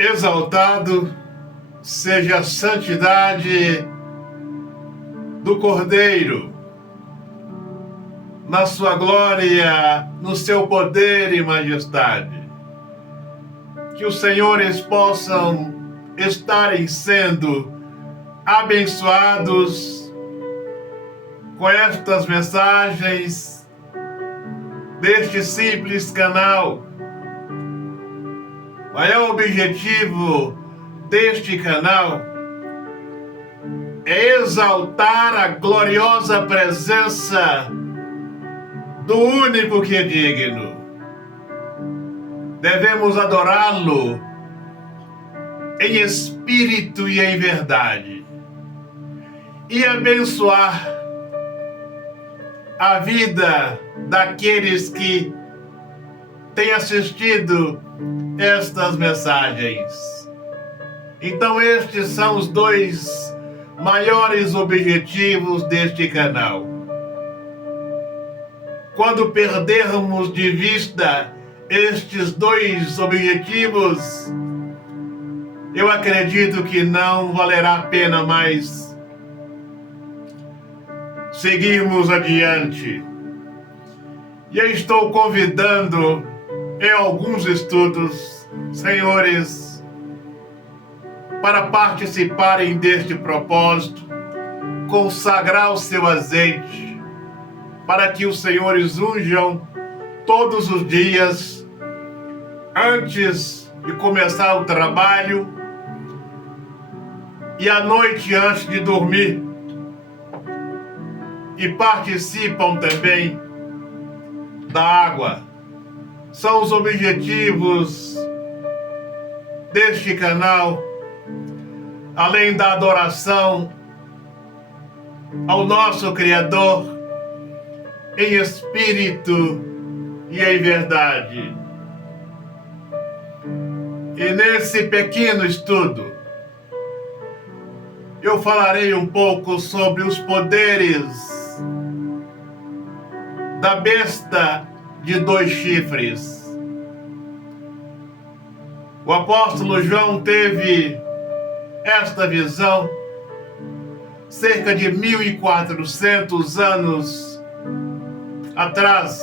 Exaltado seja a santidade do Cordeiro, na sua glória, no seu poder e majestade. Que os senhores possam estarem sendo abençoados com estas mensagens deste simples canal. O maior objetivo deste canal é exaltar a gloriosa presença do único que é digno. Devemos adorá-lo em espírito e em verdade e abençoar a vida daqueles que têm assistido estas mensagens. Então estes são os dois maiores objetivos deste canal. Quando perdermos de vista estes dois objetivos, eu acredito que não valerá a pena mais seguirmos adiante. E eu estou convidando em alguns estudos, senhores, para participarem deste propósito, consagrar o seu azeite, para que os senhores unjam todos os dias, antes de começar o trabalho e à noite antes de dormir. E participam também da água. São os objetivos deste canal, além da adoração ao nosso Criador em espírito e em verdade. E nesse pequeno estudo, eu falarei um pouco sobre os poderes da besta de 2 chifres. O apóstolo João teve esta visão cerca de 1400 anos atrás,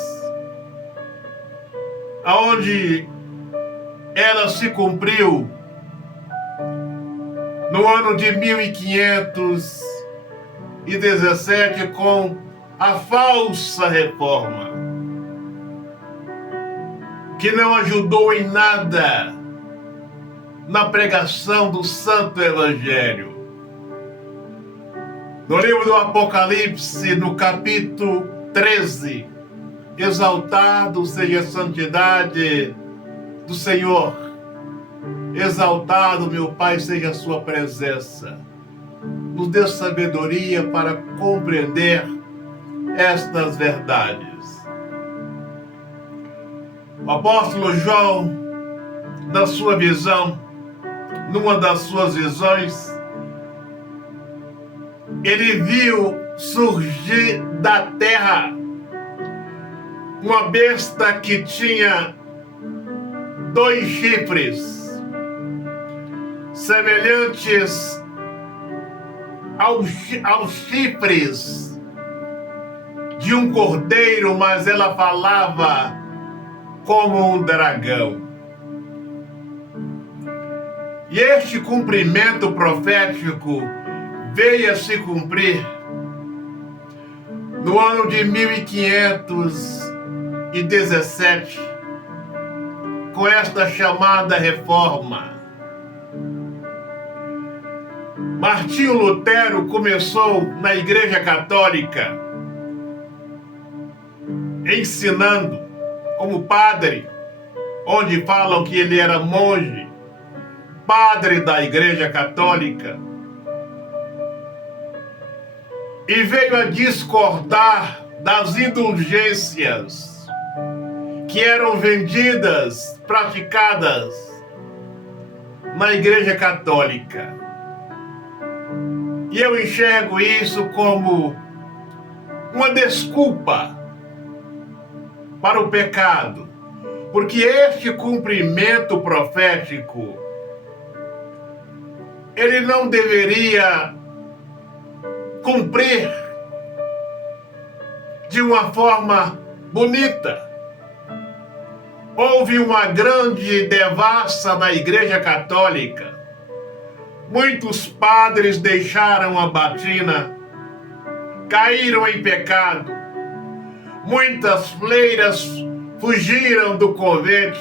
aonde ela se cumpriu no ano de 1517 com a falsa reforma, que não ajudou em nada na pregação do Santo Evangelho. No livro do Apocalipse, no capítulo 13, exaltado seja a santidade do Senhor, exaltado, meu Pai, seja a sua presença. Nos dê sabedoria para compreender estas verdades. O apóstolo João, na sua visão, numa das suas visões, ele viu surgir da terra uma besta que tinha 2 chifres, semelhantes aos chifres de um cordeiro, mas ela falava como um dragão. E este cumprimento profético veio a se cumprir no ano de 1517, com esta chamada reforma. Martinho Lutero começou na Igreja Católica, ensinando como padre, onde falam que ele era monge, padre da Igreja Católica, e veio a discordar das indulgências que eram vendidas, praticadas na Igreja Católica. E eu enxergo isso como uma desculpa para o pecado, porque este cumprimento profético ele não deveria cumprir de uma forma bonita. Houve uma grande devassa na Igreja Católica. Muitos padres deixaram a batina, caíram em pecado. Muitas freiras fugiram do convento.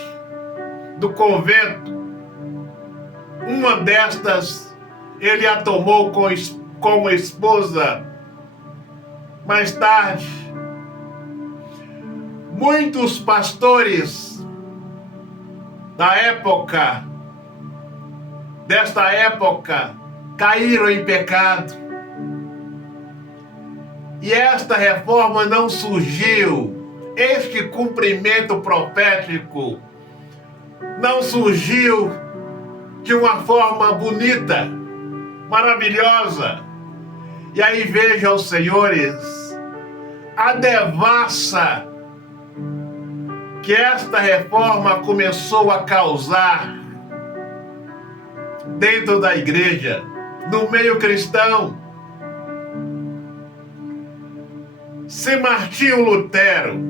Uma destas, ele a tomou como esposa. Mais tarde, muitos pastores desta época, caíram em pecado. E esta reforma não surgiu, este cumprimento profético não surgiu de uma forma bonita, maravilhosa. E aí vejam, senhores, a devassa que esta reforma começou a causar dentro da igreja, no meio cristão. Se Martinho Lutero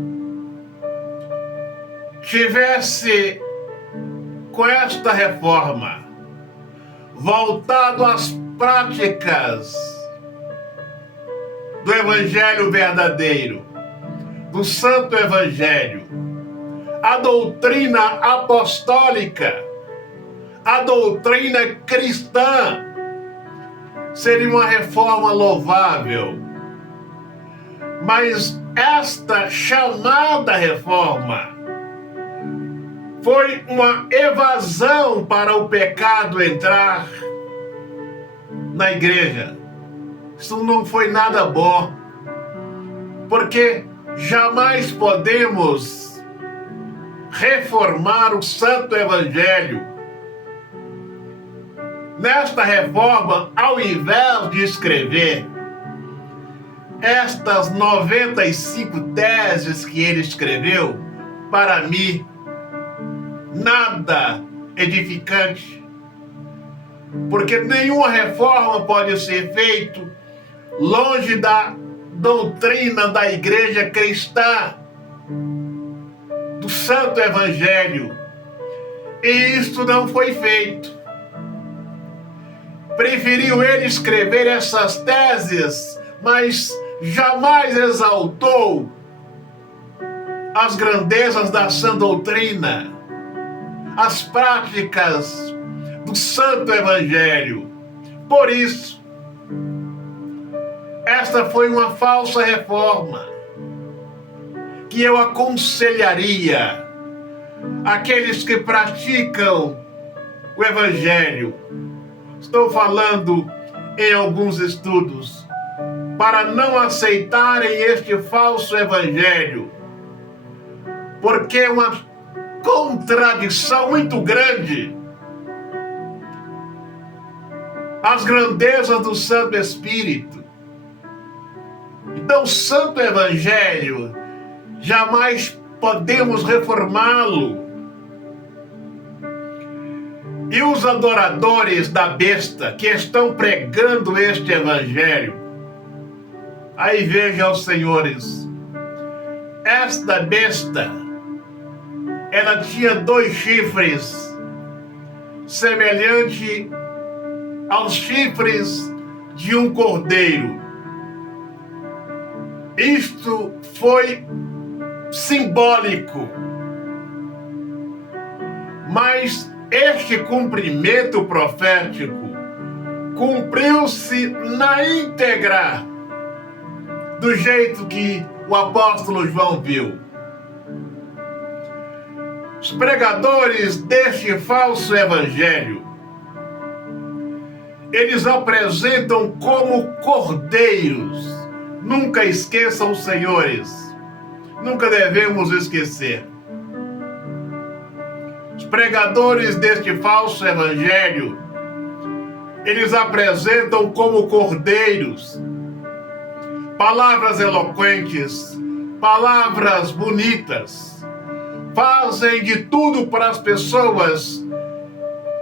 tivesse com esta reforma voltado às práticas do Evangelho verdadeiro, do Santo Evangelho, a doutrina apostólica, a doutrina cristã, seria uma reforma louvável. Mas esta chamada reforma foi uma evasão para o pecado entrar na igreja. Isso não foi nada bom, porque jamais podemos reformar o Santo Evangelho. Nesta reforma, ao invés de escrever estas 95 teses que ele escreveu, para mim, nada edificante, porque nenhuma reforma pode ser feita longe da doutrina da igreja cristã, do Santo Evangelho. E isto não foi feito. Preferiu ele escrever essas teses, mas jamais exaltou as grandezas da sã doutrina, as práticas do Santo Evangelho. Por isso, esta foi uma falsa reforma que eu aconselharia aqueles que praticam o Evangelho. Estou falando em alguns estudos, para não aceitarem este falso Evangelho, porque é uma contradição muito grande. As grandezas do Santo Espírito. Então, o Santo Evangelho, jamais podemos reformá-lo. E os adoradores da besta que estão pregando este Evangelho, aí vejam, senhores, esta besta, ela tinha 2 chifres, semelhante aos chifres de um cordeiro. Isto foi simbólico, mas este cumprimento profético cumpriu-se na íntegra, do jeito que o apóstolo João viu. Os pregadores deste falso evangelho, eles apresentam como cordeiros. Nunca esqueçam, senhores, nunca devemos esquecer. Os pregadores deste falso evangelho, eles apresentam como cordeiros palavras eloquentes, palavras bonitas, fazem de tudo para as pessoas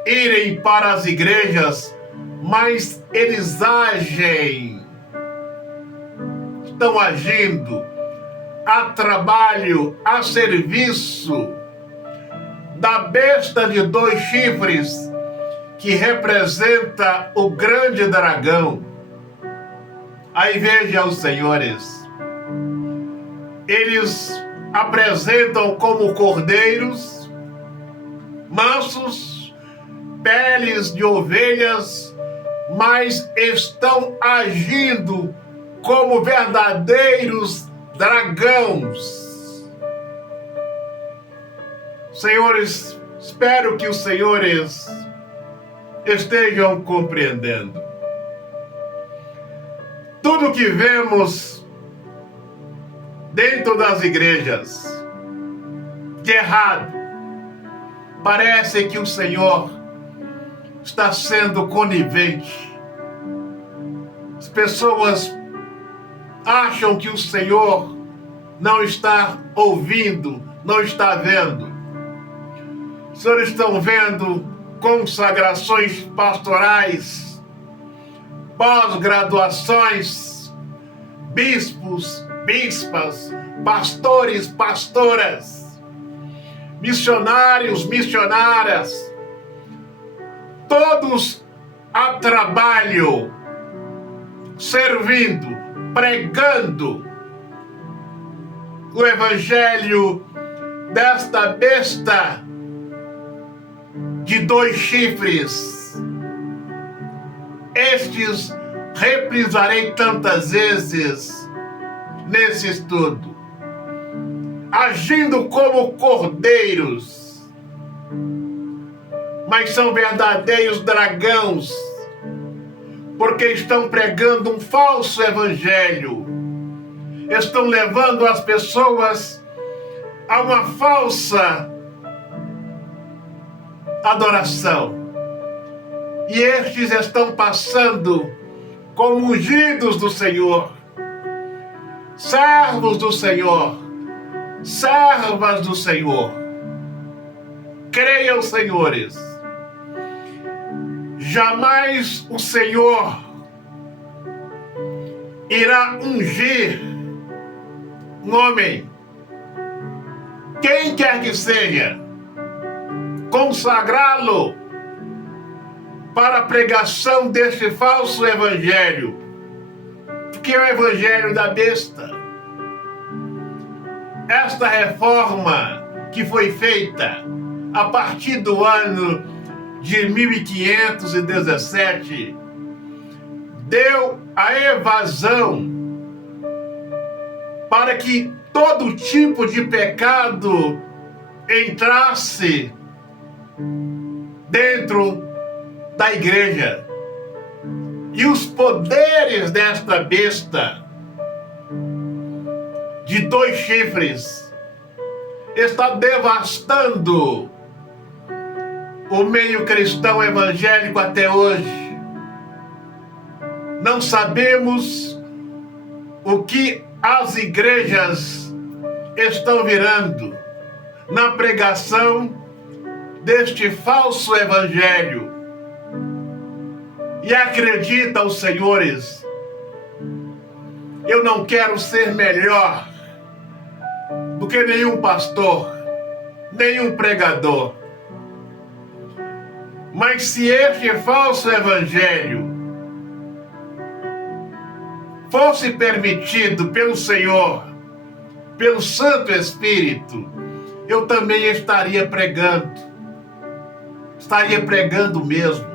irem para as igrejas, mas eles estão agindo a trabalho, a serviço da besta de 2 chifres, que representa o grande dragão. Aí veja os senhores, eles apresentam como cordeiros, mansos, peles de ovelhas, mas estão agindo como verdadeiros dragões. Senhores, espero que os senhores estejam compreendendo. Tudo que vemos dentro das igrejas de errado, parece que o Senhor está sendo conivente. As pessoas acham que o Senhor não está ouvindo, não está vendo. Os senhores estão vendo consagrações pastorais, pós-graduações, bispos, bispas, pastores, pastoras, missionários, missionárias, todos a trabalho, servindo, pregando o evangelho desta besta de 2 chifres. Estes reprisarei tantas vezes nesse estudo, agindo como cordeiros, mas são verdadeiros dragões, porque estão pregando um falso evangelho, estão levando as pessoas a uma falsa adoração. E estes estão passando como ungidos do Senhor, servos do Senhor, servas do Senhor. Creiam, senhores, jamais o Senhor irá ungir um homem, quem quer que seja, consagrá-lo para a pregação deste falso evangelho, que é o evangelho da besta. Esta reforma que foi feita a partir do ano de 1517 deu a evasão para que todo tipo de pecado entrasse dentro da igreja. E os poderes desta besta de 2 chifres está devastando o meio cristão evangélico até hoje. Não sabemos o que as igrejas estão virando na pregação deste falso evangelho. E acredita os senhores, eu não quero ser melhor do que nenhum pastor, nenhum pregador. Mas se este falso evangelho fosse permitido pelo Senhor, pelo Santo Espírito, eu também estaria pregando mesmo,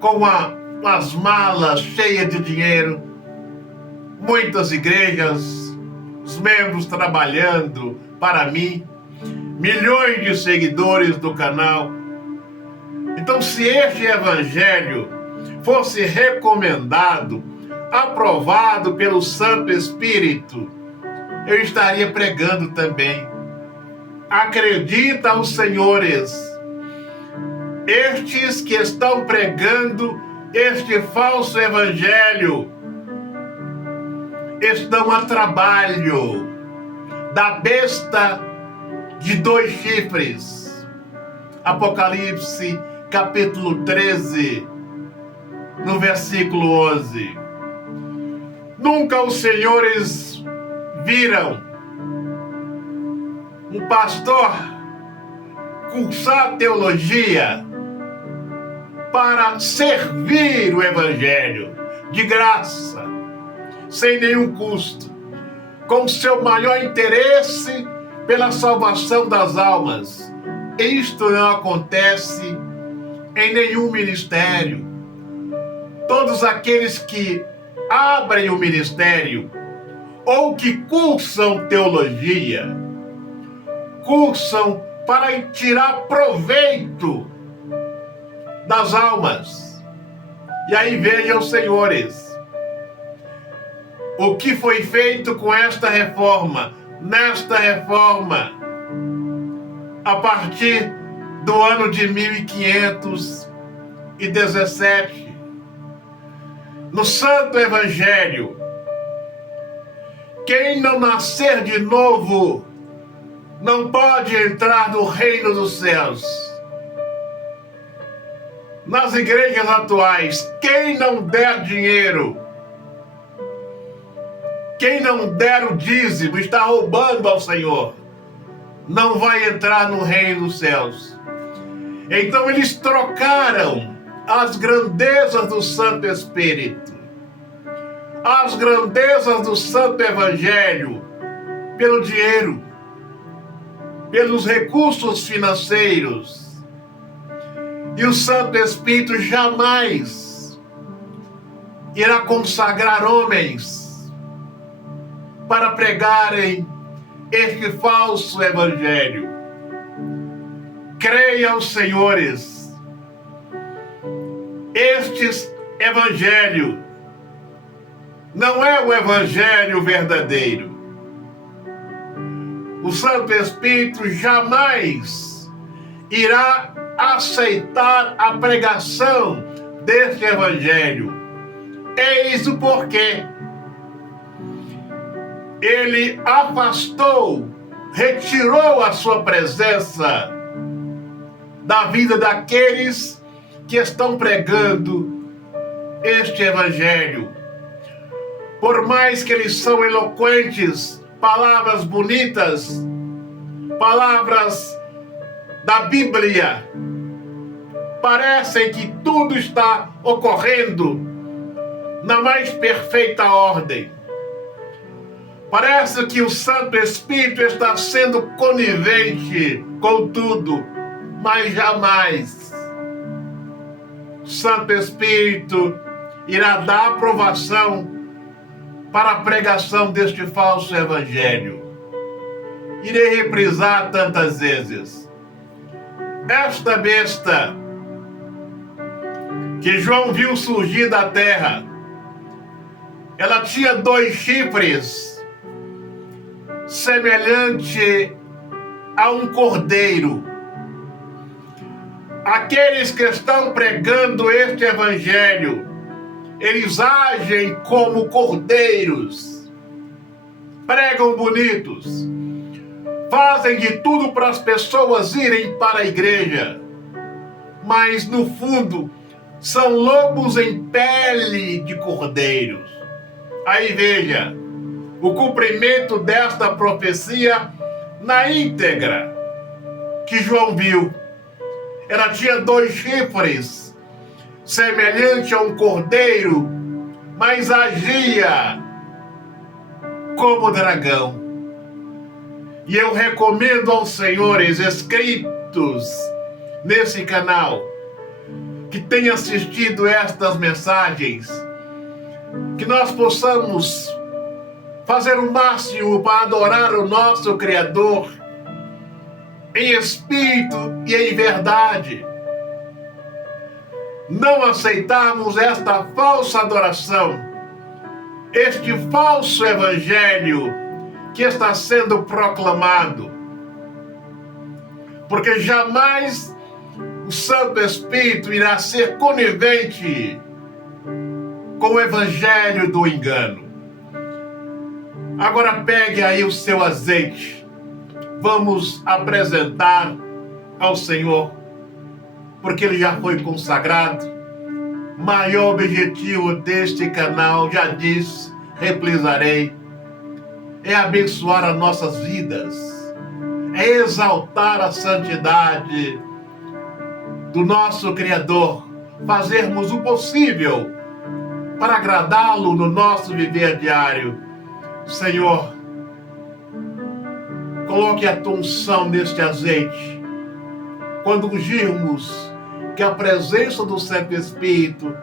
com as malas cheias de dinheiro, muitas igrejas, os membros trabalhando para mim, milhões de seguidores do canal. Então, se este evangelho fosse recomendado, aprovado pelo Santo Espírito, eu estaria pregando também. Acredita os senhores, estes que estão pregando este falso evangelho estão a trabalho da besta de 2 chifres. Apocalipse, capítulo 13, no versículo 11. Nunca os senhores viram um pastor cursar teologia para servir o Evangelho de graça, sem nenhum custo, com seu maior interesse pela salvação das almas. Isto não acontece em nenhum ministério. Todos aqueles que abrem o ministério ou que cursam teologia, cursam para tirar proveito das almas. E aí vejam, senhores, o que foi feito com esta reforma. Nesta reforma, a partir do ano de 1517, no Santo Evangelho, quem não nascer de novo não pode entrar no reino dos céus. Nas igrejas atuais, quem não der dinheiro, quem não der o dízimo, está roubando ao Senhor, não vai entrar no reino dos céus. Então eles trocaram as grandezas do Santo Espírito, as grandezas do Santo Evangelho, pelo dinheiro, pelos recursos financeiros. E o Santo Espírito jamais irá consagrar homens para pregarem este falso evangelho. Creia os senhores, este evangelho não é o evangelho verdadeiro. O Santo Espírito jamais irá aceitar a pregação deste evangelho. Eis o porquê. Ele afastou, retirou a sua presença da vida daqueles que estão pregando este evangelho. Por mais que eles são eloquentes, palavras bonitas, palavras da Bíblia, parecem que tudo está ocorrendo na mais perfeita ordem. Parece que o Santo Espírito está sendo conivente com tudo, mas jamais o Santo Espírito irá dar aprovação para a pregação deste falso evangelho. Irei reprisar tantas vezes. Esta besta que João viu surgir da terra, ela tinha 2 chifres, semelhante a um cordeiro. Aqueles que estão pregando este evangelho, eles agem como cordeiros, pregam bonitos, fazem de tudo para as pessoas irem para a igreja, mas no fundo são lobos em pele de cordeiros. Aí veja o cumprimento desta profecia na íntegra que João viu. Ela tinha 2 chifres, semelhante a um cordeiro, mas agia como dragão. E eu recomendo aos senhores inscritos nesse canal que tenham assistido estas mensagens, que nós possamos fazer o máximo para adorar o nosso Criador em espírito e em verdade. Não aceitarmos esta falsa adoração, este falso evangelho que está sendo proclamado, porque jamais o Santo Espírito irá ser conivente com o evangelho do engano. Agora pegue aí o seu azeite. Vamos apresentar ao Senhor, porque Ele já foi consagrado. maior objetivo deste canal, já disse, reprisarei, é abençoar as nossas vidas, é exaltar a santidade do nosso Criador, fazermos o possível para agradá-lo no nosso viver diário. Senhor, coloque a tua unção neste azeite. Quando ungirmos, que a presença do Santo Espírito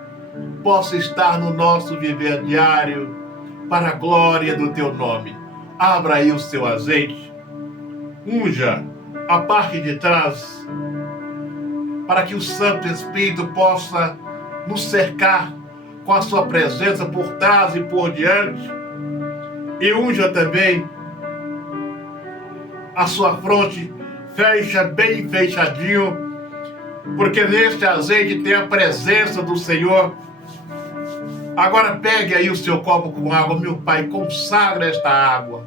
possa estar no nosso viver diário, para a glória do teu nome. Abra aí o seu azeite, unja a parte de trás, para que o Santo Espírito possa nos cercar com a sua presença por trás e por diante. E unja também a sua fronte, fecha bem fechadinho, porque neste azeite tem a presença do Senhor. Agora pegue aí o seu copo com água, meu Pai, consagra esta água.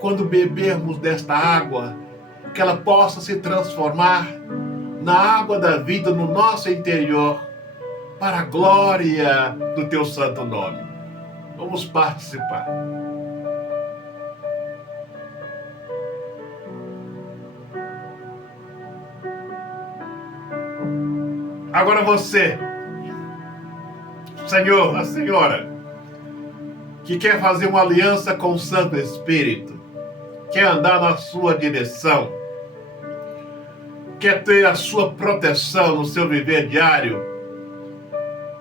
Quando bebermos desta água, que ela possa se transformar na água da vida no nosso interior, para a glória do teu santo nome. Vamos participar. Agora você, Senhor, a senhora, que quer fazer uma aliança com o Santo Espírito, quer andar na sua direção, quer ter a sua proteção no seu viver diário,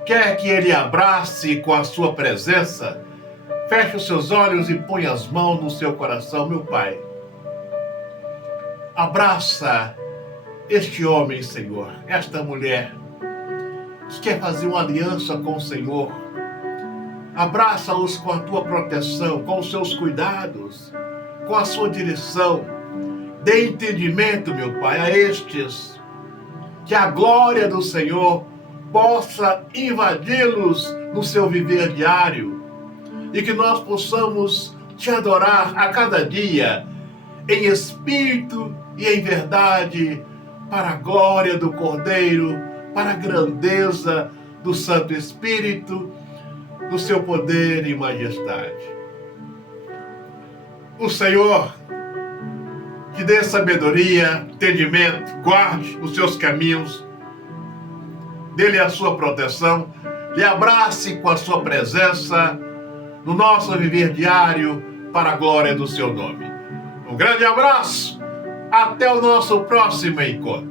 quer que Ele abrace com a sua presença, feche os seus olhos e põe as mãos no seu coração, meu Pai. Abraça este homem, Senhor, esta mulher, que quer fazer uma aliança com o Senhor. Abraça-os com a tua proteção, com os seus cuidados, com a sua direção. Dê entendimento, meu Pai, a estes, que a glória do Senhor possa invadi-los no seu viver diário e que nós possamos te adorar a cada dia, em espírito e em verdade, para a glória do Cordeiro, para a grandeza do Santo Espírito, do seu poder e majestade. O Senhor te dê sabedoria, entendimento, guarde os seus caminhos, dê-lhe a sua proteção, lhe abrace com a sua presença no nosso viver diário, para a glória do seu nome. Um grande abraço, até o nosso próximo encontro.